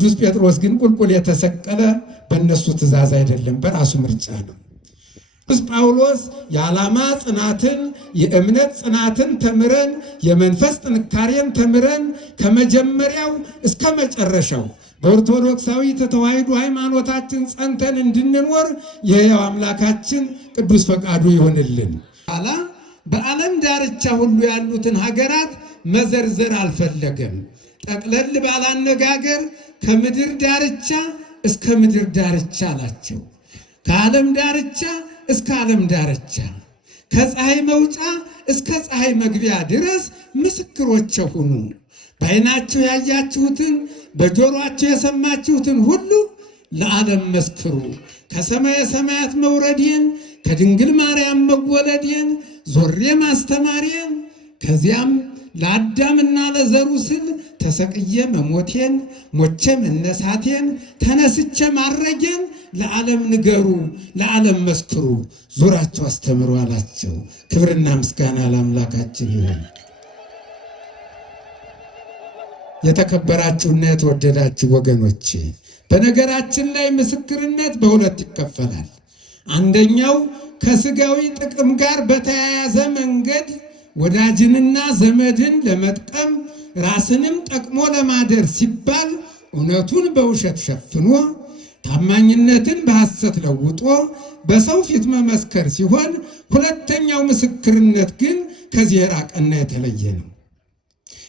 ቅዱስ ጴጥሮስ ግን ቁልቁል የተሰቀለ በእነሱ ትእዛዝ አይደለም፣ በራሱ ምርጫ ነው። ቅዱስ ጳውሎስ የዓላማ ጽናትን የእምነት ጽናትን ተምረን የመንፈስ ጥንካሬን ተምረን ከመጀመሪያው እስከ መጨረሻው በኦርቶዶክሳዊ ተዋሕዶ ሃይማኖታችን ጸንተን እንድንኖር የሕያው አምላካችን ቅዱስ ፈቃዱ ይሆንልን። በዓለም ዳርቻ ሁሉ ያሉትን ሀገራት መዘርዘር አልፈለገም። ጠቅለል ባለ አነጋገር ከምድር ዳርቻ እስከ ምድር ዳርቻ አላቸው። ከዓለም ዳርቻ እስከ ዓለም ዳርቻ፣ ከፀሐይ መውጫ እስከ ፀሐይ መግቢያ ድረስ ምስክሮቼ ሁኑ። በዓይናችሁ ያያችሁትን በጆሮአችሁ የሰማችሁትን ሁሉ ለዓለም መስክሩ። ከሰማየ ሰማያት መውረዴን ከድንግል ማርያም መወለዴን ዞሬ ማስተማሬን ከዚያም ለአዳምና ለዘሩ ስል ተሰቅዬ መሞቴን ሞቼ መነሳቴን ተነስቼ ማረጌን ለዓለም ንገሩ፣ ለዓለም መስክሩ፣ ዙራቸው አስተምሩ አላቸው። ክብርና ምስጋና ለአምላካችን ይሁን። የተከበራችሁና የተወደዳችሁ ወገኖቼ፣ በነገራችን ላይ ምስክርነት በሁለት ይከፈላል። አንደኛው ከስጋዊ ጥቅም ጋር በተያያዘ መንገድ ወዳጅንና ዘመድን ለመጥቀም ራስንም ጠቅሞ ለማደር ሲባል እውነቱን በውሸት ሸፍኖ ታማኝነትን በሐሰት ለውጦ በሰው ፊት መመስከር ሲሆን፣ ሁለተኛው ምስክርነት ግን ከዚህ የራቀና የተለየ ነው።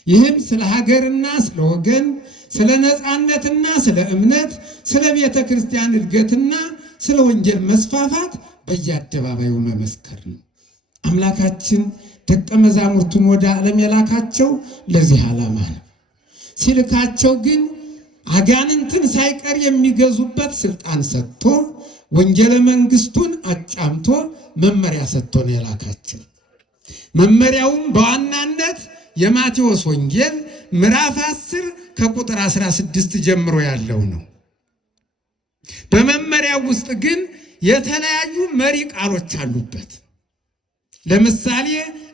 ይህም ስለ ሀገርና ስለ ወገን፣ ስለ ነፃነትና ስለ እምነት፣ ስለ ቤተ ክርስቲያን እድገትና ስለ ወንጌል መስፋፋት በየአደባባዩ መመስከር ነው። አምላካችን ደቀ መዛሙርቱን ወደ ዓለም የላካቸው ለዚህ ዓላማ ነው። ሲልካቸው ግን አጋንንትን ሳይቀር የሚገዙበት ስልጣን ሰጥቶ ወንጌለ መንግስቱን አጫምቶ መመሪያ ሰጥቶ ነው የላካቸው። መመሪያውም በዋናነት የማቴዎስ ወንጌል ምዕራፍ 10 ከቁጥር 16 ጀምሮ ያለው ነው። በመመሪያው ውስጥ ግን የተለያዩ መሪ ቃሎች አሉበት። ለምሳሌ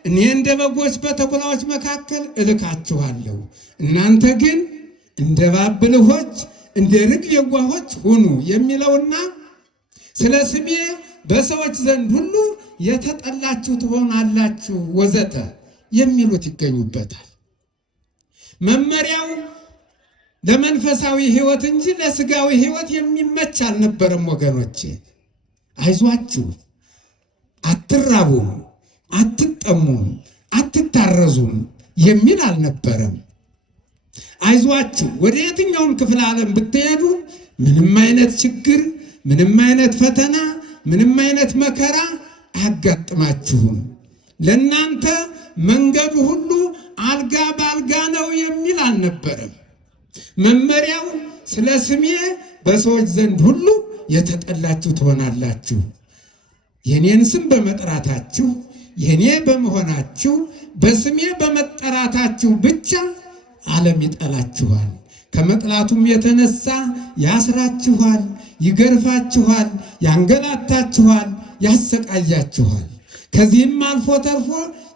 እኔ እንደ በጎች በተኩላዎች መካከል እልካችኋለሁ፣ እናንተ ግን እንደ እባብ ብልሆች እንደ ርግብ የዋሆች ሁኑ የሚለውና ስለ ስሜ በሰዎች ዘንድ ሁሉ የተጠላችሁ ትሆናላችሁ ወዘተ የሚሉት ይገኙበታል። መመሪያው ለመንፈሳዊ ሕይወት እንጂ ለስጋዊ ሕይወት የሚመች አልነበረም። ወገኖቼ አይዟችሁ፣ አትራቡም፣ አትጠሙም፣ አትታረዙም የሚል አልነበረም። አይዟችሁ፣ ወደ የትኛውም ክፍለ ዓለም ብትሄዱ ምንም አይነት ችግር፣ ምንም አይነት ፈተና፣ ምንም አይነት መከራ አያጋጥማችሁም፣ ለእናንተ መንገዱ ሁሉ አልጋ ባልጋ ነው የሚል አልነበረም። መመሪያው ስለ ስሜ በሰዎች ዘንድ ሁሉ የተጠላችሁ ትሆናላችሁ፣ የኔን ስም በመጥራታችሁ የኔ በመሆናችሁ በስሜ በመጠራታችሁ ብቻ ዓለም ይጠላችኋል፣ ከመጥላቱም የተነሳ ያስራችኋል፣ ይገርፋችኋል፣ ያንገላታችኋል፣ ያሰቃያችኋል፣ ከዚህም አልፎ ተርፎ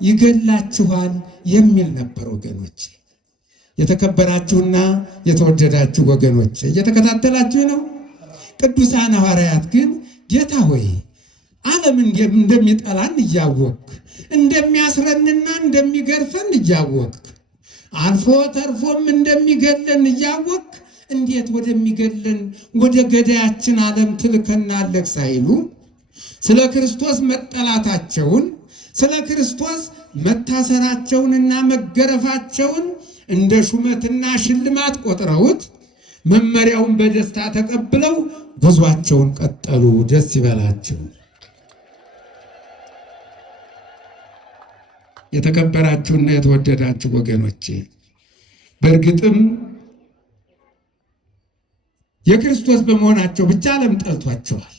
ይገላችኋል የሚል ነበር። ወገኖች፣ የተከበራችሁና የተወደዳችሁ ወገኖች እየተከታተላችሁ ነው። ቅዱሳን ሐዋርያት ግን ጌታ ሆይ ዓለም እንደሚጠላን እያወቅ እንደሚያስረንና እንደሚገርፈን እያወቅ አልፎ ተርፎም እንደሚገለን እያወቅ እንዴት ወደሚገለን ወደ ገዳያችን ዓለም ትልከናለህ ሳይሉ ስለ ክርስቶስ መጠላታቸውን ስለ ክርስቶስ መታሰራቸውንና መገረፋቸውን እንደ ሹመትና ሽልማት ቆጥረውት መመሪያውን በደስታ ተቀብለው ጉዟቸውን ቀጠሉ። ደስ ይበላቸው። የተከበራችሁና የተወደዳችሁ ወገኖቼ፣ በእርግጥም የክርስቶስ በመሆናቸው ብቻ ዓለም ጠልቷቸዋል።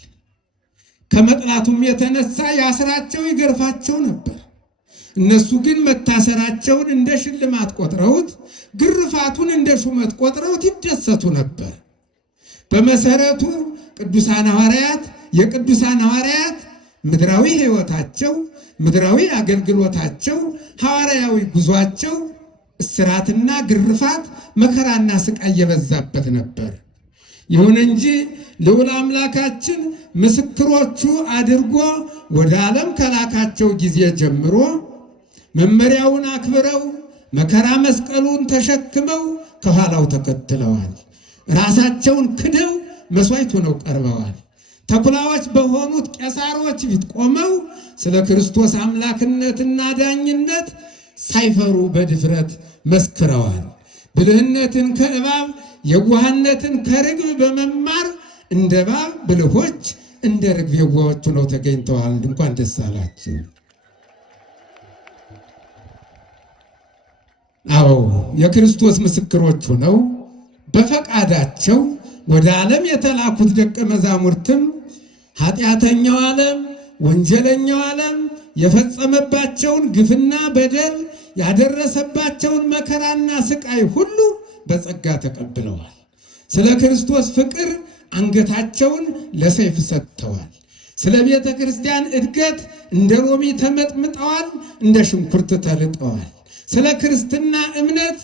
ከመጥላቱም የተነሳ ያስራቸው ይገርፋቸው ነበር። እነሱ ግን መታሰራቸውን እንደ ሽልማት ቆጥረውት ግርፋቱን እንደ ሹመት ቆጥረውት ይደሰቱ ነበር። በመሰረቱ የቅዱሳን ሐዋርያት ምድራዊ ሕይወታቸው፣ ምድራዊ አገልግሎታቸው፣ ሐዋርያዊ ጉዟቸው እስራትና ግርፋት፣ መከራና ስቃይ የበዛበት ነበር። ይሁን እንጂ ልዑል አምላካችን ምስክሮቹ አድርጎ ወደ ዓለም ከላካቸው ጊዜ ጀምሮ መመሪያውን አክብረው መከራ መስቀሉን ተሸክመው ከኋላው ተከትለዋል። ራሳቸውን ክደው መስዋዕት ሆነው ቀርበዋል። ተኩላዎች በሆኑት ቄሳሮች ፊት ቆመው ስለ ክርስቶስ አምላክነትና ዳኝነት ሳይፈሩ በድፍረት መስክረዋል። ብልህነትን ከእባብ የዋህነትን ከርግብ በመማር እንደ እባብ ብልሆች እንደ ርግብ የዋሆች ሆነው ተገኝተዋል። እንኳን ደስ አላችሁ። አዎ የክርስቶስ ምስክሮች ሆነው በፈቃዳቸው ወደ ዓለም የተላኩት ደቀ መዛሙርትም ኃጢአተኛው ዓለም ወንጀለኛው ዓለም የፈጸመባቸውን ግፍና በደል ያደረሰባቸውን መከራና ስቃይ ሁሉ በጸጋ ተቀብለዋል። ስለ ክርስቶስ ፍቅር አንገታቸውን ለሰይፍ ሰጥተዋል። ስለ ቤተ ክርስቲያን እድገት እንደ ሎሚ ተመጥምጠዋል፣ እንደ ሽንኩርት ተልጠዋል። ስለ ክርስትና እምነት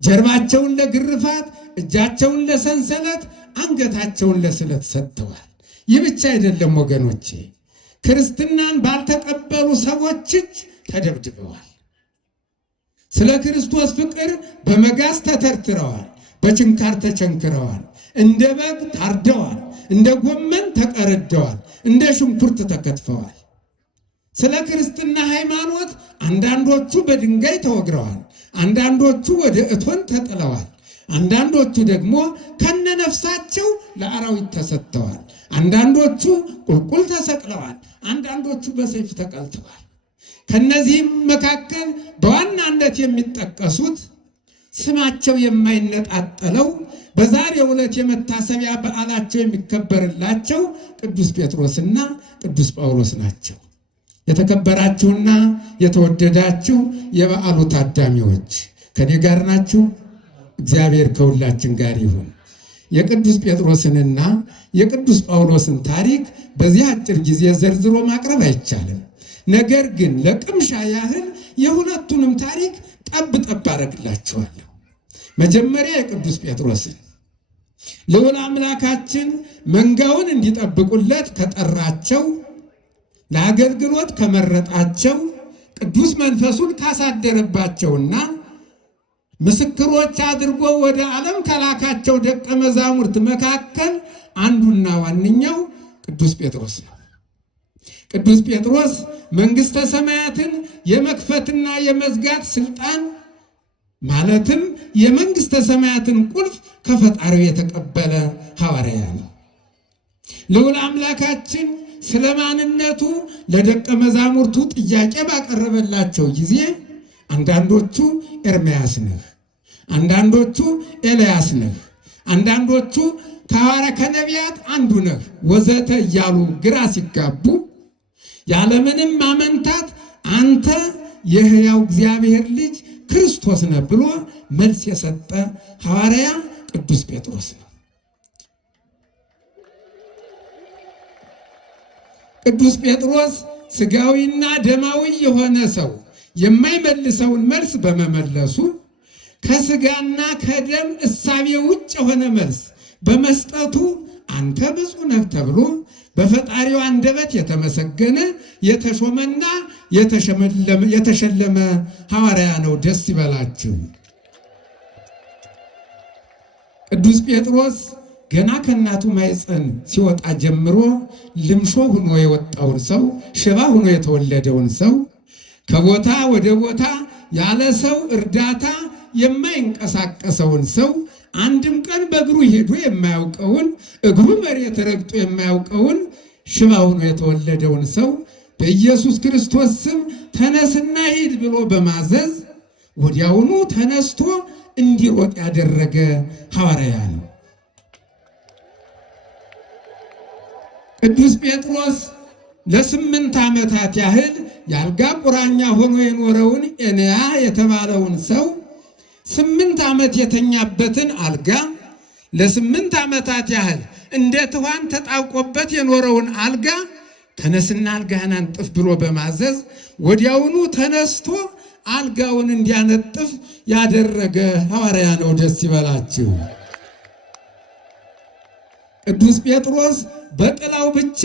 ጀርባቸውን ለግርፋት እጃቸውን ለሰንሰለት አንገታቸውን ለስለት ሰጥተዋል። ይህ ብቻ አይደለም ወገኖቼ፣ ክርስትናን ባልተቀበሉ ሰዎች እጅ ተደብድበዋል። ስለ ክርስቶስ ፍቅር በመጋዝ ተተርትረዋል፣ በችንካር ተቸንክረዋል፣ እንደ በግ ታርደዋል፣ እንደ ጎመን ተቀርደዋል፣ እንደ ሽንኩርት ተከትፈዋል። ስለ ክርስትና ሃይማኖት አንዳንዶቹ በድንጋይ ተወግረዋል፣ አንዳንዶቹ ወደ እቶን ተጥለዋል፣ አንዳንዶቹ ደግሞ ከነነፍሳቸው ለአራዊት ተሰጥተዋል፣ አንዳንዶቹ ቁልቁል ተሰቅለዋል፣ አንዳንዶቹ በሰይፍ ተቀልተዋል። ከነዚህም መካከል በዋናነት የሚጠቀሱት ስማቸው የማይነጣጠለው በዛሬው ዕለት የመታሰቢያ በዓላቸው የሚከበርላቸው ቅዱስ ጴጥሮስና ቅዱስ ጳውሎስ ናቸው። የተከበራችሁና የተወደዳችሁ የበዓሉ ታዳሚዎች ከኔ ጋር ናችሁ? እግዚአብሔር ከሁላችን ጋር ይሁን። የቅዱስ ጴጥሮስንና የቅዱስ ጳውሎስን ታሪክ በዚህ አጭር ጊዜ ዘርዝሮ ማቅረብ አይቻልም። ነገር ግን ለቅምሻ ያህል የሁለቱንም ታሪክ ጠብ ጠብ አደርግላችኋለሁ። መጀመሪያ የቅዱስ ጴጥሮስን ልዑል አምላካችን መንጋውን እንዲጠብቁለት ከጠራቸው፣ ለአገልግሎት ከመረጣቸው፣ ቅዱስ መንፈሱን ካሳደረባቸውና ምስክሮች አድርጎ ወደ ዓለም ከላካቸው ደቀ መዛሙርት መካከል አንዱና ዋነኛው ቅዱስ ጴጥሮስ ነው። ቅዱስ ጴጥሮስ መንግሥተ ሰማያትን የመክፈትና የመዝጋት ስልጣን ማለትም የመንግሥተ ሰማያትን ቁልፍ ከፈጣሪው የተቀበለ ሐዋርያ ነው። ልዑል አምላካችን ስለ ማንነቱ ለደቀ መዛሙርቱ ጥያቄ ባቀረበላቸው ጊዜ አንዳንዶቹ ኤርምያስ ነህ፣ አንዳንዶቹ ኤልያስ ነህ፣ አንዳንዶቹ ከነቢያት አንዱ ነህ ወዘተ እያሉ ግራ ሲጋቡ ያለምንም ማመንታት አንተ የሕያው እግዚአብሔር ልጅ ክርስቶስ ነህ ብሎ መልስ የሰጠ ሐዋርያ ቅዱስ ጴጥሮስ ነው። ቅዱስ ጴጥሮስ ሥጋዊና ደማዊ የሆነ ሰው የማይመልሰውን መልስ በመመለሱ ከሥጋና ከደም እሳቤ ውጭ የሆነ መልስ በመስጠቱ አንተ ብፁዕ ነህ ተብሎ በፈጣሪው አንደበት የተመሰገነ የተሾመና የተሸለመ ሐዋርያ ነው። ደስ ይበላችሁ። ቅዱስ ጴጥሮስ ገና ከእናቱ ማኅፀን ሲወጣ ጀምሮ ልምሾ ሆኖ የወጣውን ሰው፣ ሽባ ሆኖ የተወለደውን ሰው፣ ከቦታ ወደ ቦታ ያለ ሰው እርዳታ የማይንቀሳቀሰውን ሰው፣ አንድም ቀን በእግሩ ሄዶ የማያውቀውን፣ እግሩ መሬት ረግጦ የማያውቀውን ሽባ ሆኖ የተወለደውን ሰው በኢየሱስ ክርስቶስ ስም ተነስና ሂድ ብሎ በማዘዝ ወዲያውኑ ተነስቶ እንዲሮጥ ያደረገ ሐዋርያ ነው። ቅዱስ ጴጥሮስ ለ8 ዓመታት ያህል የአልጋ ቁራኛ ሆኖ የኖረውን ኤንያ የተባለውን ሰው 8 ዓመት የተኛበትን አልጋ ለ8 ዓመታት ያህል እንደ ትኋን ተጣብቆበት የኖረውን አልጋ ተነስና አልጋህን አንጥፍ ብሎ በማዘዝ ወዲያውኑ ተነስቶ አልጋውን እንዲያነጥፍ ያደረገ ሐዋርያ ነው። ደስ ይበላችሁ። ቅዱስ ጴጥሮስ በቅላው ብቻ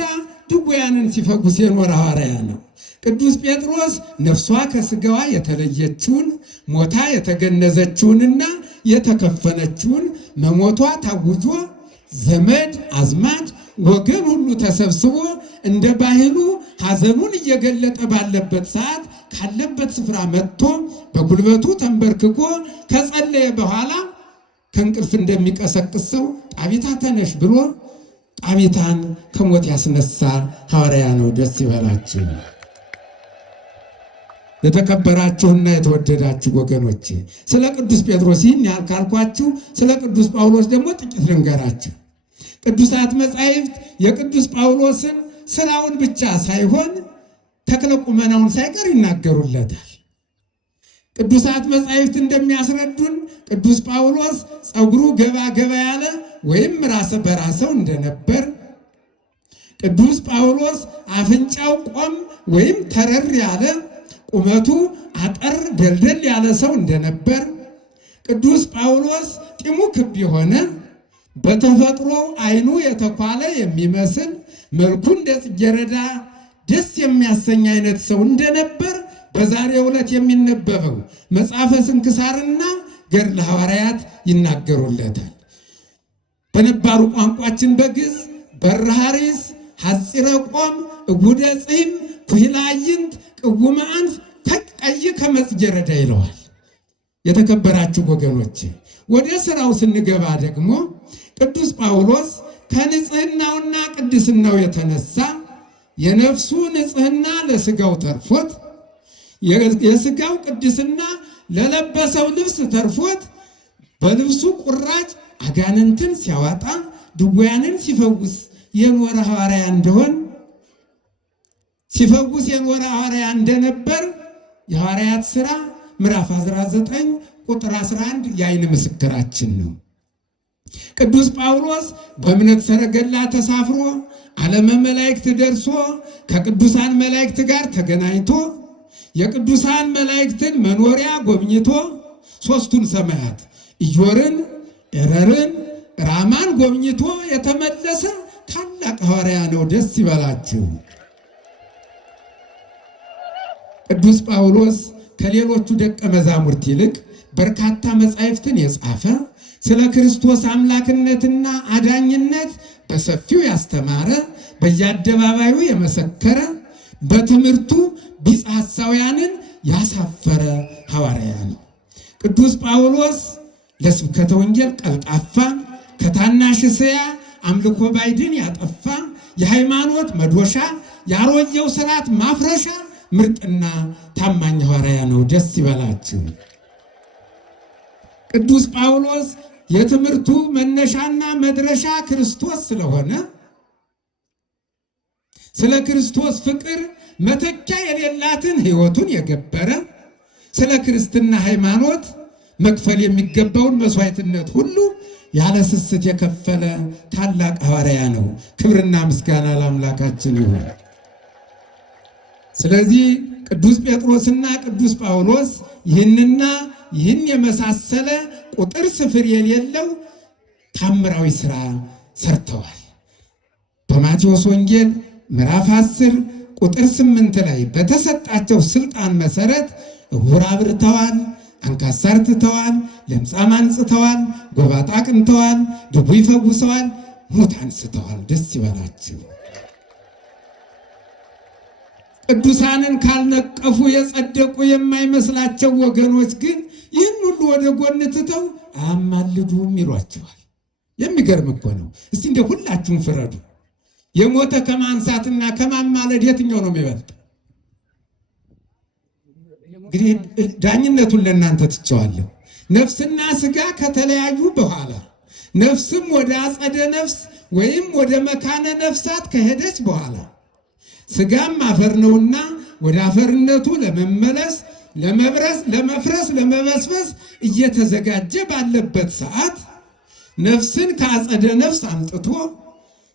ድውያንን ሲፈውስ የኖረ ሐዋርያ ነው። ቅዱስ ጴጥሮስ ነፍሷ ከስጋዋ የተለየችውን ሞታ የተገነዘችውንና የተከፈነችውን መሞቷ ታውጆ ዘመድ አዝማድ ወገን ሁሉ ተሰብስቦ እንደ ባህሉ ሐዘኑን እየገለጠ ባለበት ሰዓት ካለበት ስፍራ መጥቶ በጉልበቱ ተንበርክኮ ከጸለየ በኋላ ከእንቅልፍ እንደሚቀሰቅስ ሰው ጣቢታ ተነሽ ብሎ ጣቢታን ከሞት ያስነሳ ሐዋርያ ነው። ደስ ይበላችሁ። የተከበራችሁና የተወደዳችሁ ወገኖቼ፣ ስለ ቅዱስ ጴጥሮስ ይህን ያህል ካልኳችሁ፣ ስለ ቅዱስ ጳውሎስ ደግሞ ጥቂት ልንገራችሁ። ቅዱሳት መጻሕፍት የቅዱስ ጳውሎስን ስራውን ብቻ ሳይሆን ተክለ ቁመናውን ሳይቀር ይናገሩለታል። ቅዱሳት መጻሕፍት እንደሚያስረዱን ቅዱስ ጳውሎስ ፀጉሩ ገባ ገባ ያለ ወይም ራሰ በራሰው እንደነበር፣ ቅዱስ ጳውሎስ አፍንጫው ቆም ወይም ተረር ያለ ቁመቱ አጠር ደልደል ያለ ሰው እንደነበር፣ ቅዱስ ጳውሎስ ጢሙ ክብ የሆነ በተፈጥሮ ዓይኑ የተኳለ የሚመስል መልኩ እንደ ጽጌረዳ ደስ የሚያሰኝ አይነት ሰው እንደነበር በዛሬው ዕለት የሚነበበው መጽሐፈ ስንክሳርና ገድለ ሐዋርያት ይናገሩለታል። በነባሩ ቋንቋችን በግዕዝ በረሃሪስ ሐፂረ ቆም እጉደ ጺም ኩሂለ አዕይንት ቅውመ አንፍ ቀይ ከመጽጌረዳ ይለዋል። የተከበራችሁ ወገኖች፣ ወደ ስራው ስንገባ ደግሞ ቅዱስ ጳውሎስ ከንጽህናውና ቅድስናው የተነሳ የነፍሱ ንጽህና ለስጋው ተርፎት የስጋው ቅድስና ለለበሰው ልብስ ተርፎት በልብሱ ቁራጭ አጋንንትን ሲያወጣ ድውያንን ሲፈውስ የኖረ ሐዋርያ እንደነበር የሐዋርያት ሥራ ምዕራፍ 19 ቁጥር 11 የዓይን ምስክራችን ነው። ቅዱስ ጳውሎስ በእምነት ሰረገላ ተሳፍሮ ዓለመ መላእክት ደርሶ ከቅዱሳን መላእክት ጋር ተገናኝቶ የቅዱሳን መላእክትን መኖሪያ ጎብኝቶ ሦስቱን ሰማያት ኢዮርን፣ ኤረርን፣ ራማን ጎብኝቶ የተመለሰ ታላቅ ሐዋርያ ነው። ደስ ይበላችሁ። ቅዱስ ጳውሎስ ከሌሎቹ ደቀ መዛሙርት ይልቅ በርካታ መጻሕፍትን የጻፈ ስለ ክርስቶስ አምላክነትና አዳኝነት በሰፊው ያስተማረ በየአደባባዩ የመሰከረ በትምህርቱ ቢጸ ሐሳውያንን ያሳፈረ ሐዋርያ ነው። ቅዱስ ጳውሎስ ለስብከተ ወንጌል ቀልጣፋ፣ ከታናሽ እስያ አምልኮ ባዕድን ያጠፋ፣ የሃይማኖት መዶሻ፣ የአሮጌው ሥርዓት ማፍረሻ ምርጥና ታማኝ ሐዋርያ ነው። ደስ ይበላችሁ። ቅዱስ ጳውሎስ የትምህርቱ መነሻና መድረሻ ክርስቶስ ስለሆነ ስለ ክርስቶስ ፍቅር መተኪያ የሌላትን ሕይወቱን የገበረ ስለ ክርስትና ሃይማኖት መክፈል የሚገባውን መስዋዕትነት ሁሉ ያለ ስስት የከፈለ ታላቅ ሐዋርያ ነው። ክብርና ምስጋና ለአምላካችን ይሁን። ስለዚህ ቅዱስ ጴጥሮስና ቅዱስ ጳውሎስ ይህን የመሳሰለ ቁጥር ስፍር የሌለው ታምራዊ ሥራ ሰርተዋል። በማቴዎስ ወንጌል ምዕራፍ 10 ቁጥር 8 ላይ በተሰጣቸው ስልጣን መሰረት ዕውር አብርተዋል፣ አንካሳ አርትተዋል፣ ለምጻም አንጽተዋል፣ ጎባጣ አቅንተዋል፣ ድውይ ፈውሰዋል፣ ሙት አንስተዋል። ደስ ይበላችሁ። ቅዱሳንን ካልነቀፉ የጸደቁ የማይመስላቸው ወገኖች ግን ይህን ሁሉ ወደ ጎን ትተው አያማልዱም ይሏቸዋል። የሚገርም እኮ ነው። እስቲ እንደ ሁላችሁም ፍረዱ። የሞተ ከማንሳትና ከማማለድ የትኛው ነው የሚበልጥ? እንግዲህ ዳኝነቱን ለእናንተ ትቸዋለሁ። ነፍስና ስጋ ከተለያዩ በኋላ ነፍስም ወደ አጸደ ነፍስ ወይም ወደ መካነ ነፍሳት ከሄደች በኋላ ስጋም አፈር ነውና ወደ አፈርነቱ ለመመለስ ለመፍረስ ለመበስበስ እየተዘጋጀ ባለበት ሰዓት ነፍስን ከአጸደ ነፍስ አምጥቶ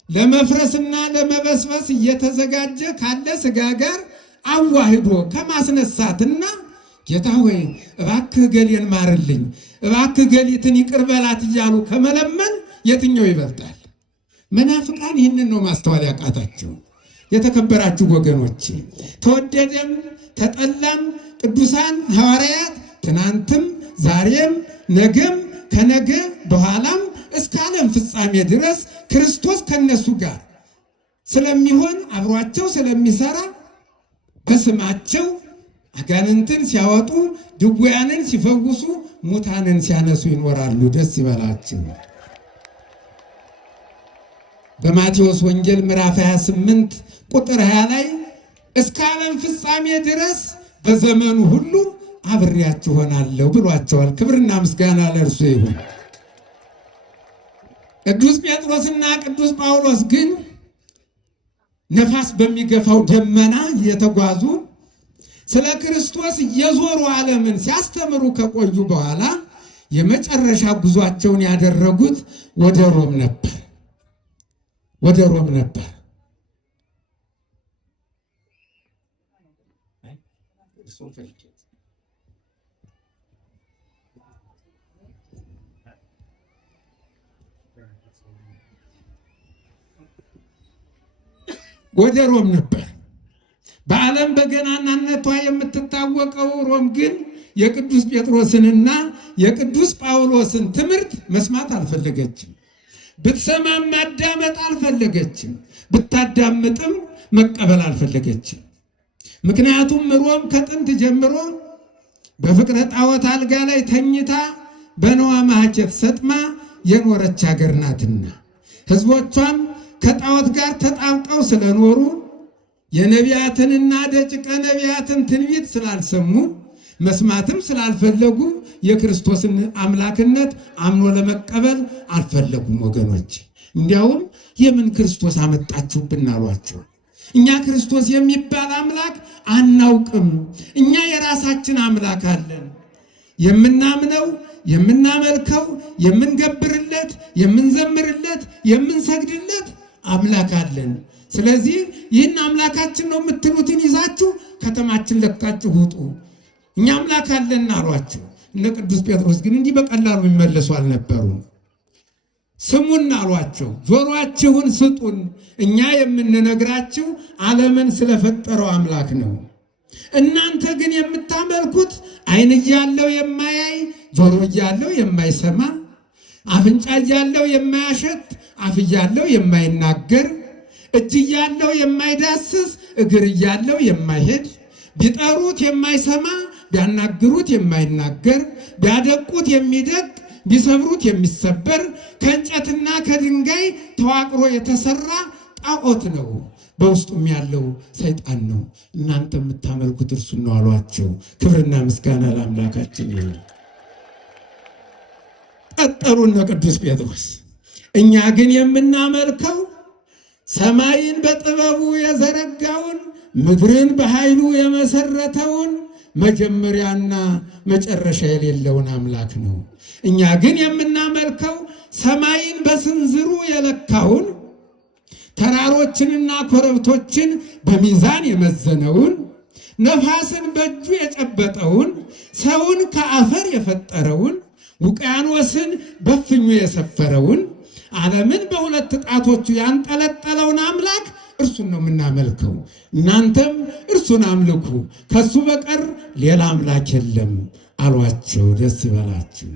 ለመፍረስና ለመበስበስ እየተዘጋጀ ካለ ስጋ ጋር አዋህዶ ከማስነሳትና ጌታ ሆይ እባክህ ገሌን ማርልኝ፣ እባክህ ገሊትን ይቅር በላት እያሉ ከመለመን የትኛው ይበልጣል? መናፍቃን ይህንን ነው ማስተዋል ያቃታቸው። የተከበራችሁ ወገኖች፣ ተወደደም ተጠላም ቅዱሳን ሐዋርያት ትናንትም ዛሬም ነገም ከነገ በኋላም እስከ ዓለም ፍጻሜ ድረስ ክርስቶስ ከነሱ ጋር ስለሚሆን አብሯቸው ስለሚሰራ በስማቸው አጋንንትን ሲያወጡ፣ ድውያንን ሲፈውሱ፣ ሙታንን ሲያነሱ ይኖራሉ። ደስ ይበላችሁ። በማቴዎስ ወንጌል ምዕራፍ 28 ቁጥር 20 ላይ እስከ ዓለም ፍጻሜ ድረስ በዘመኑ ሁሉ አብሬያችሁ ሆናለሁ ብሏቸዋል። ክብርና ምስጋና ለእርሱ ይሁን። ቅዱስ ጴጥሮስና ቅዱስ ጳውሎስ ግን ነፋስ በሚገፋው ደመና እየተጓዙ ስለ ክርስቶስ እየዞሩ ዓለምን ሲያስተምሩ ከቆዩ በኋላ የመጨረሻ ጉዟቸውን ያደረጉት ወደ ሮም ነበር። በዓለም በገናናነቷ የምትታወቀው ሮም ግን የቅዱስ ጴጥሮስንና የቅዱስ ጳውሎስን ትምህርት መስማት አልፈለገችም። ብትሰማም ማዳመጥ አልፈለገችም። ብታዳምጥም መቀበል አልፈለገችም። ምክንያቱም ሮም ከጥንት ጀምሮ በፍቅረ ጣዖት አልጋ ላይ ተኝታ በነዋ ማህጨት ሰጥማ የኖረች ሀገር ናትና ሕዝቦቿም ከጣዖት ጋር ተጣብቀው ስለኖሩ የነቢያትንና ደቂቀ ነቢያትን ትንቢት ስላልሰሙ መስማትም ስላልፈለጉ የክርስቶስን አምላክነት አምኖ ለመቀበል አልፈለጉም። ወገኖች እንዲያውም የምን ክርስቶስ አመጣችሁብን አሏቸው። እኛ ክርስቶስ የሚባል አምላክ አናውቅም። እኛ የራሳችን አምላክ አለን። የምናምነው፣ የምናመልከው፣ የምንገብርለት፣ የምንዘምርለት፣ የምንሰግድለት አምላክ አለን። ስለዚህ ይህን አምላካችን ነው የምትሉትን ይዛችሁ ከተማችን ለቃችሁ ውጡ፣ እኛ አምላክ አለን አሏቸው። እነ ቅዱስ ጴጥሮስ ግን እንዲህ በቀላሉ የሚመለሱ አልነበሩም። ስሙን አሏቸው፣ ጆሮአችሁን ስጡን። እኛ የምንነግራችሁ ዓለምን ስለፈጠረው አምላክ ነው። እናንተ ግን የምታመልኩት ዓይን እያለው የማያይ፣ ጆሮ እያለው የማይሰማ፣ አፍንጫ እያለው የማያሸት፣ አፍ እያለው የማይናገር፣ እጅ እያለው የማይዳስስ፣ እግር እያለው የማይሄድ፣ ቢጠሩት የማይሰማ፣ ቢያናግሩት የማይናገር፣ ቢያደቁት የሚደቅ፣ ቢሰብሩት የሚሰበር፣ ከእንጨትና ከድንጋይ ተዋቅሮ የተሰራ ጣዖት ነው። በውስጡም ያለው ሰይጣን ነው። እናንተ የምታመልኩት እርሱን ነው አሏቸው። ክብርና ምስጋና ለአምላካችን ይሁን። ቀጠሉና ቅዱስ ጴጥሮስ እኛ ግን የምናመልከው ሰማይን በጥበቡ የዘረጋውን ምድርን በኃይሉ የመሰረተውን መጀመሪያና መጨረሻ የሌለውን አምላክ ነው። እኛ ግን የምናመልከው ሰማይን በስንዝሩ የለካውን ተራሮችንና ኮረብቶችን በሚዛን የመዘነውን ነፋስን በእጁ የጨበጠውን ሰውን ከአፈር የፈጠረውን ውቅያኖስን በፍኙ የሰፈረውን ዓለምን በሁለት ጣቶቹ ያንጠለጠለውን አምላክ እርሱን ነው የምናመልከው። እናንተም እርሱን አምልኩ፣ ከሱ በቀር ሌላ አምላክ የለም አሏቸው። ደስ ይበላችሁ።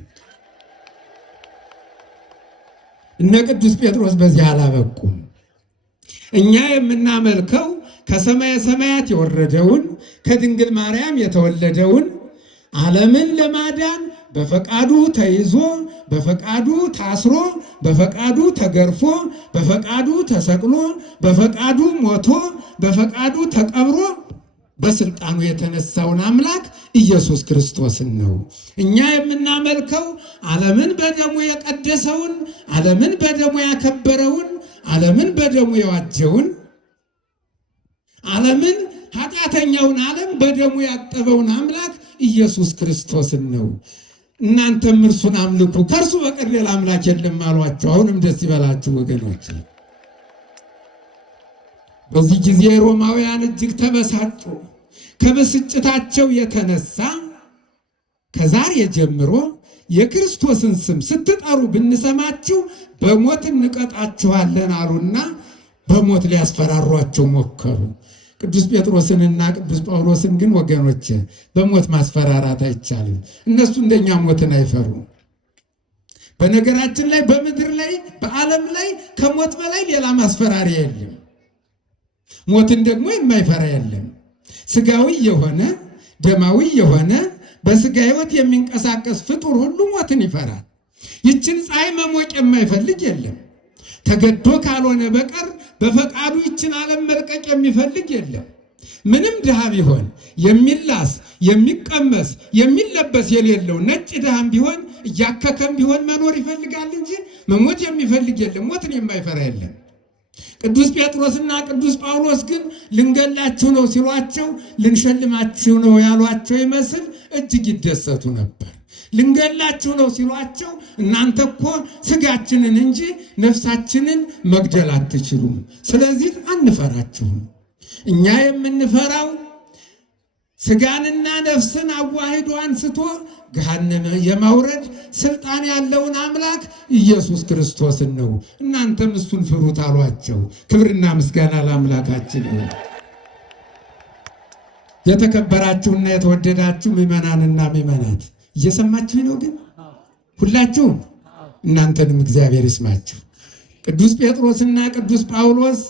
እነ ቅዱስ ጴጥሮስ በዚህ አላበቁም። እኛ የምናመልከው ከሰማየ ሰማያት የወረደውን ከድንግል ማርያም የተወለደውን ዓለምን ለማዳን በፈቃዱ ተይዞ በፈቃዱ ታስሮ በፈቃዱ ተገርፎ በፈቃዱ ተሰቅሎ በፈቃዱ ሞቶ በፈቃዱ ተቀብሮ በስልጣኑ የተነሳውን አምላክ ኢየሱስ ክርስቶስን ነው። እኛ የምናመልከው ዓለምን በደሙ የቀደሰውን፣ ዓለምን በደሙ ያከበረውን፣ ዓለምን በደሙ የዋጀውን፣ ዓለምን ኃጢአተኛውን ዓለም በደሙ ያጠበውን አምላክ ኢየሱስ ክርስቶስን ነው። እናንተም እርሱን አምልኩ፣ ከእርሱ በቀር ሌላ አምላክ የለም አሏቸው። አሁንም ደስ ይበላችሁ ወገኖች። በዚህ ጊዜ ሮማውያን እጅግ ተበሳጩ። ከብስጭታቸው የተነሳ ከዛሬ ጀምሮ የክርስቶስን ስም ስትጠሩ ብንሰማችሁ በሞት እንቀጣችኋለን አሉና በሞት ሊያስፈራሯቸው ሞከሩ። ቅዱስ ጴጥሮስንና ቅዱስ ጳውሎስን ግን ወገኖች በሞት ማስፈራራት አይቻልም። እነሱ እንደኛ ሞትን አይፈሩ። በነገራችን ላይ በምድር ላይ በዓለም ላይ ከሞት በላይ ሌላ ማስፈራሪያ የለም። ሞትን ደግሞ የማይፈራ የለም። ስጋዊ የሆነ ደማዊ የሆነ በስጋ ሕይወት የሚንቀሳቀስ ፍጡር ሁሉ ሞትን ይፈራል። ይችን ፀሐይ መሞቅ የማይፈልግ የለም። ተገዶ ካልሆነ በቀር በፈቃዱ ይችን ዓለም መልቀቅ የሚፈልግ የለም። ምንም ድሃ ቢሆን የሚላስ የሚቀመስ የሚለበስ የሌለው ነጭ ድሃም ቢሆን እያከከም ቢሆን መኖር ይፈልጋል እንጂ መሞት የሚፈልግ የለም። ሞትን የማይፈራ የለም። ቅዱስ ጴጥሮስና ቅዱስ ጳውሎስ ግን ልንገላችሁ ነው ሲሏቸው ልንሸልማችሁ ነው ያሏቸው ይመስል እጅግ ይደሰቱ ነበር። ልንገላችሁ ነው ሲሏቸው እናንተ እኮ ስጋችንን እንጂ ነፍሳችንን መግደል አትችሉም፣ ስለዚህ አንፈራችሁም። እኛ የምንፈራው ስጋንና ነፍስን አዋህዶ አንስቶ ገሃነመ የማውረድ ስልጣን ያለውን አምላክ ኢየሱስ ክርስቶስን ነው። እናንተም እሱን ፍሩት አሏቸው። ክብርና ምስጋና ለአምላካችን ይሁን። የተከበራችሁና የተወደዳችሁ ምዕመናንና ምዕመናት እየሰማችሁ ነው? ግን ሁላችሁም እናንተንም እግዚአብሔር ይስማችሁ። ቅዱስ ጴጥሮስና ቅዱስ ጳውሎስ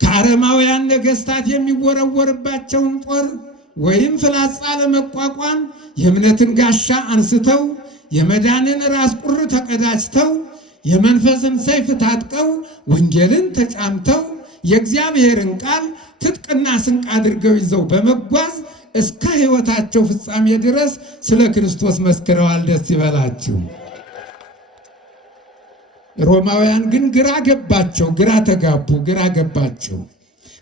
ከአረማውያን ነገስታት የሚወረወርባቸውን ጦር ወይም ፍላጻ ለመቋቋም የእምነትን ጋሻ አንስተው የመዳንን ራስ ቁር ተቀዳጅተው የመንፈስን ሰይፍ ታጥቀው ወንጌልን ተጫምተው የእግዚአብሔርን ቃል ትጥቅና ስንቅ አድርገው ይዘው በመጓዝ እስከ ሕይወታቸው ፍጻሜ ድረስ ስለ ክርስቶስ መስክረዋል። ደስ ይበላችሁ። ሮማውያን ግን ግራ ገባቸው፣ ግራ ተጋቡ፣ ግራ ገባቸው።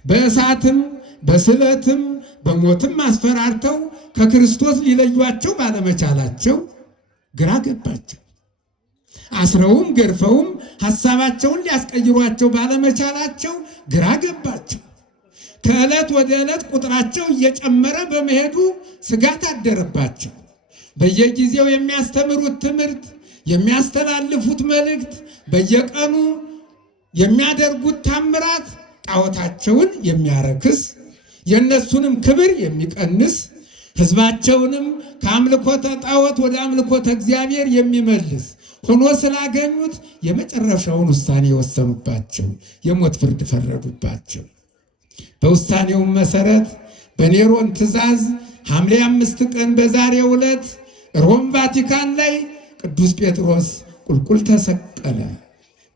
በእሳትም በስለትም በሞትም አስፈራርተው ከክርስቶስ ሊለዩአቸው ባለመቻላቸው ግራ ገባቸው። አስረውም ገርፈውም ሐሳባቸውን ሊያስቀይሯቸው ባለመቻላቸው ግራ ገባቸው። ከዕለት ወደ ዕለት ቁጥራቸው እየጨመረ በመሄዱ ስጋት አደረባቸው። በየጊዜው የሚያስተምሩት ትምህርት፣ የሚያስተላልፉት መልእክት፣ በየቀኑ የሚያደርጉት ታምራት ጣዖታቸውን የሚያረክስ የእነሱንም ክብር የሚቀንስ ሕዝባቸውንም ከአምልኮተ ጣዖት ወደ አምልኮተ እግዚአብሔር የሚመልስ ሆኖ ስላገኙት የመጨረሻውን ውሳኔ የወሰኑባቸው፣ የሞት ፍርድ ፈረዱባቸው። በውሳኔውም መሰረት በኔሮን ትእዛዝ ሐምሌ 5 ቀን በዛሬው ዕለት ሮም ቫቲካን ላይ ቅዱስ ጴጥሮስ ቁልቁል ተሰቀለ።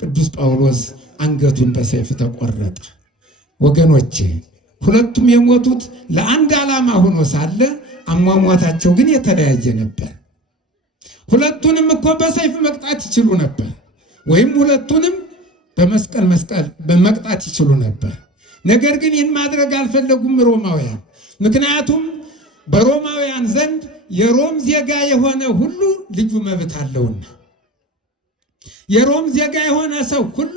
ቅዱስ ጳውሎስ አንገቱን በሰይፍ ተቆረጠ። ወገኖቼ ሁለቱም የሞቱት ለአንድ ዓላማ ሆኖ ሳለ አሟሟታቸው ግን የተለያየ ነበር። ሁለቱንም እኮ በሰይፍ መቅጣት ይችሉ ነበር፣ ወይም ሁለቱንም በመስቀል በመቅጣት ይችሉ ነበር። ነገር ግን ይህን ማድረግ አልፈለጉም ሮማውያን። ምክንያቱም በሮማውያን ዘንድ የሮም ዜጋ የሆነ ሁሉ ልዩ መብት አለውና የሮም ዜጋ የሆነ ሰው ሁሉ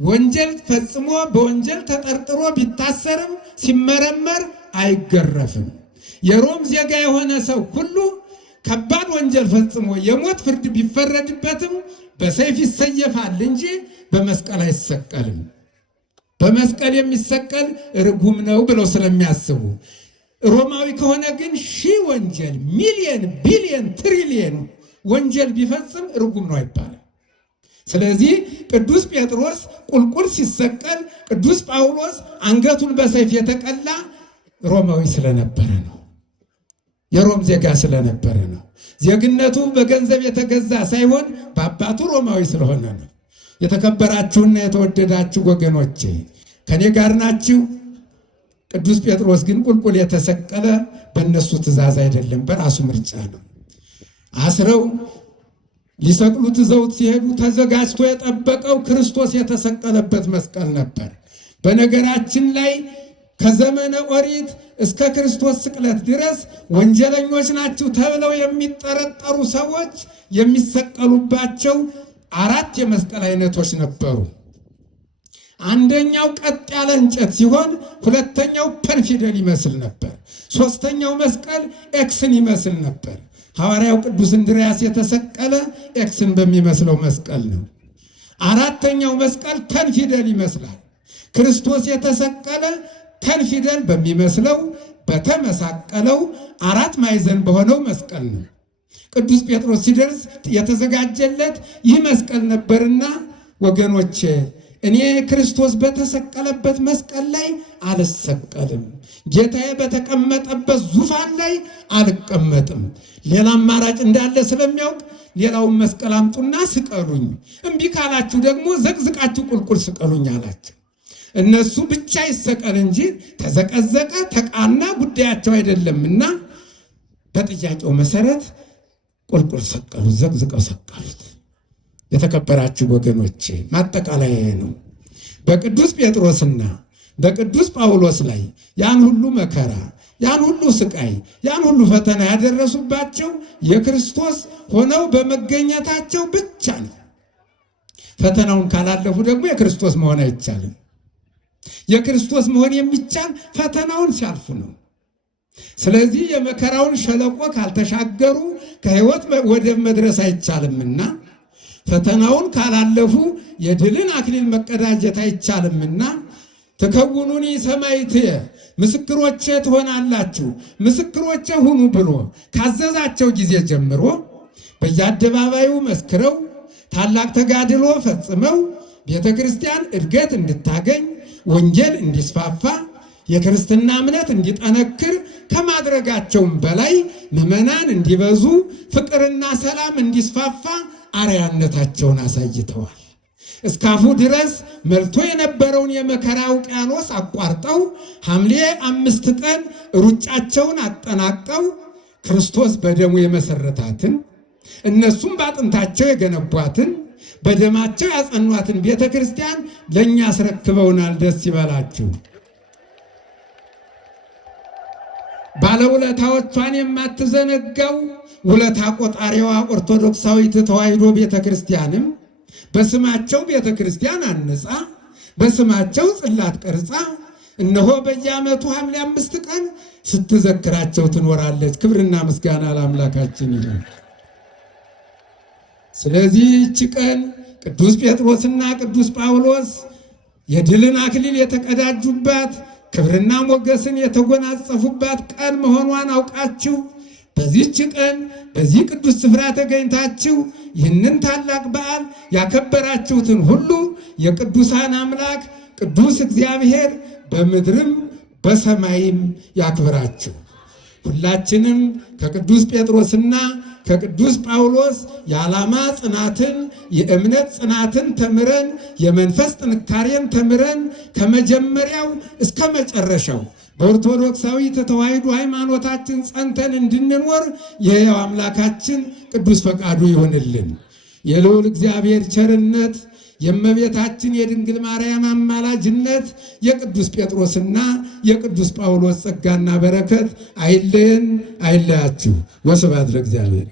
ወንጀል ፈጽሞ በወንጀል ተጠርጥሮ ቢታሰርም ሲመረመር አይገረፍም። የሮም ዜጋ የሆነ ሰው ሁሉ ከባድ ወንጀል ፈጽሞ የሞት ፍርድ ቢፈረድበትም በሰይፍ ይሰየፋል እንጂ በመስቀል አይሰቀልም። በመስቀል የሚሰቀል ርጉም ነው ብለው ስለሚያስቡ፣ ሮማዊ ከሆነ ግን ሺህ ወንጀል ሚሊየን ቢሊየን ትሪሊየን ወንጀል ቢፈጽም ርጉም ነው አይባልም። ስለዚህ ቅዱስ ጴጥሮስ ቁልቁል ሲሰቀል፣ ቅዱስ ጳውሎስ አንገቱን በሰይፍ የተቀላ ሮማዊ ስለነበረ ነው። የሮም ዜጋ ስለነበረ ነው። ዜግነቱ በገንዘብ የተገዛ ሳይሆን በአባቱ ሮማዊ ስለሆነ ነው። የተከበራችሁና የተወደዳችሁ ወገኖቼ ከኔ ጋር ናችሁ። ቅዱስ ጴጥሮስ ግን ቁልቁል የተሰቀለ በእነሱ ትእዛዝ አይደለም፣ በራሱ ምርጫ ነው። አስረው ሊሰቅሉት ይዘውት ሲሄዱ ተዘጋጅቶ የጠበቀው ክርስቶስ የተሰቀለበት መስቀል ነበር። በነገራችን ላይ ከዘመነ ኦሪት እስከ ክርስቶስ ስቅለት ድረስ ወንጀለኞች ናቸው ተብለው የሚጠረጠሩ ሰዎች የሚሰቀሉባቸው 4 የመስቀል አይነቶች ነበሩ። አንደኛው ቀጥ ያለ እንጨት ሲሆን ሁለተኛው ፐርፊደል ይመስል ነበር። ሶስተኛው መስቀል ኤክስን ይመስል ነበር። ሐዋርያው ቅዱስ እንድርያስ የተሰቀለ ኤክስን በሚመስለው መስቀል ነው። አራተኛው መስቀል ተንፊደል ይመስላል። ክርስቶስ የተሰቀለ ተንፊደል በሚመስለው በተመሳቀለው አራት ማዕዘን በሆነው መስቀል ነው። ቅዱስ ጴጥሮስ ሲደርስ የተዘጋጀለት ይህ መስቀል ነበርና ወገኖቼ እኔ ክርስቶስ በተሰቀለበት መስቀል ላይ አልሰቀልም፣ ጌታዬ በተቀመጠበት ዙፋን ላይ አልቀመጥም፣ ሌላ አማራጭ እንዳለ ስለሚያውቅ ሌላውን መስቀል አምጡና ስቀሉኝ፣ እምቢ ካላችሁ ደግሞ ዘቅዝቃችሁ ቁልቁል ስቀሉኝ አላቸው። እነሱ ብቻ ይሰቀል እንጂ ተዘቀዘቀ ተቃና ጉዳያቸው አይደለምና በጥያቄው መሰረት ቁልቁል ሰቀሉት፣ ዘቅዝቀው ሰቀሉት። የተከበራችሁ ወገኖቼ ማጠቃለያ ነው። በቅዱስ ጴጥሮስና በቅዱስ ጳውሎስ ላይ ያን ሁሉ መከራ፣ ያን ሁሉ ስቃይ፣ ያን ሁሉ ፈተና ያደረሱባቸው የክርስቶስ ሆነው በመገኘታቸው ብቻ ነው። ፈተናውን ካላለፉ ደግሞ የክርስቶስ መሆን አይቻልም። የክርስቶስ መሆን የሚቻል ፈተናውን ሲያልፉ ነው። ስለዚህ የመከራውን ሸለቆ ካልተሻገሩ ከሕይወት ወደብ መድረስ አይቻልምና ፈተናውን ካላለፉ የድልን አክሊል መቀዳጀት አይቻልምና ተከውኑኒ ሰማዕትየ ምስክሮቼ ትሆናላችሁ፣ ምስክሮቼ ሁኑ ብሎ ካዘዛቸው ጊዜ ጀምሮ በየአደባባዩ መስክረው ታላቅ ተጋድሎ ፈጽመው ቤተ ክርስቲያን እድገት እንድታገኝ ወንጌል እንዲስፋፋ የክርስትና እምነት እንዲጠነክር ከማድረጋቸውም በላይ ምዕመናን እንዲበዙ ፍቅርና ሰላም እንዲስፋፋ አርያነታቸውን አሳይተዋል። እስካፉ ድረስ መልቶ የነበረውን የመከራ ውቅያኖስ አቋርጠው ሐምሌ 5 ቀን ሩጫቸውን አጠናቀው ክርስቶስ በደሙ የመሰረታትን እነሱም በአጥንታቸው የገነቧትን በደማቸው ያጸኗትን ቤተ ክርስቲያን ለእኛ አስረክበውናል። ደስ ይበላችሁ። ባለውለታዎቿን የማትዘነጋው ውለታ ቆጣሪዋ ኦርቶዶክሳዊት ተዋሕዶ ቤተ ክርስቲያንም በስማቸው ቤተ ክርስቲያን አንጻ በስማቸው ጽላት ቀርጻ እነሆ በየዓመቱ ሐምሌ 5 ቀን ስትዘክራቸው ትኖራለች። ክብርና ምስጋና ለአምላካችን ይሁን። ስለዚህ እቺ ቀን ቅዱስ ጴጥሮስና ቅዱስ ጳውሎስ የድልን አክሊል የተቀዳጁባት ክብርና ሞገስን የተጎናጸፉባት ቀን መሆኗን አውቃችሁ በዚህች ቀን በዚህ ቅዱስ ስፍራ ተገኝታችሁ ይህንን ታላቅ በዓል ያከበራችሁትን ሁሉ የቅዱሳን አምላክ ቅዱስ እግዚአብሔር በምድርም በሰማይም ያክብራችሁ። ሁላችንም ከቅዱስ ጴጥሮስና ከቅዱስ ጳውሎስ የዓላማ ጽናትን የእምነት ጽናትን ተምረን የመንፈስ ጥንካሬን ተምረን ከመጀመሪያው እስከ መጨረሻው በኦርቶዶክሳዊ ተዋሕዶ ሃይማኖታችን ጸንተን እንድንኖር የሕያው አምላካችን ቅዱስ ፈቃዱ ይሆንልን። የልዑል እግዚአብሔር ቸርነት የእመቤታችን የድንግል ማርያም አማላጅነት የቅዱስ ጴጥሮስና የቅዱስ ጳውሎስ ጸጋና በረከት አይለየን፣ አይለያችሁ። ወስብሐት ለእግዚአብሔር።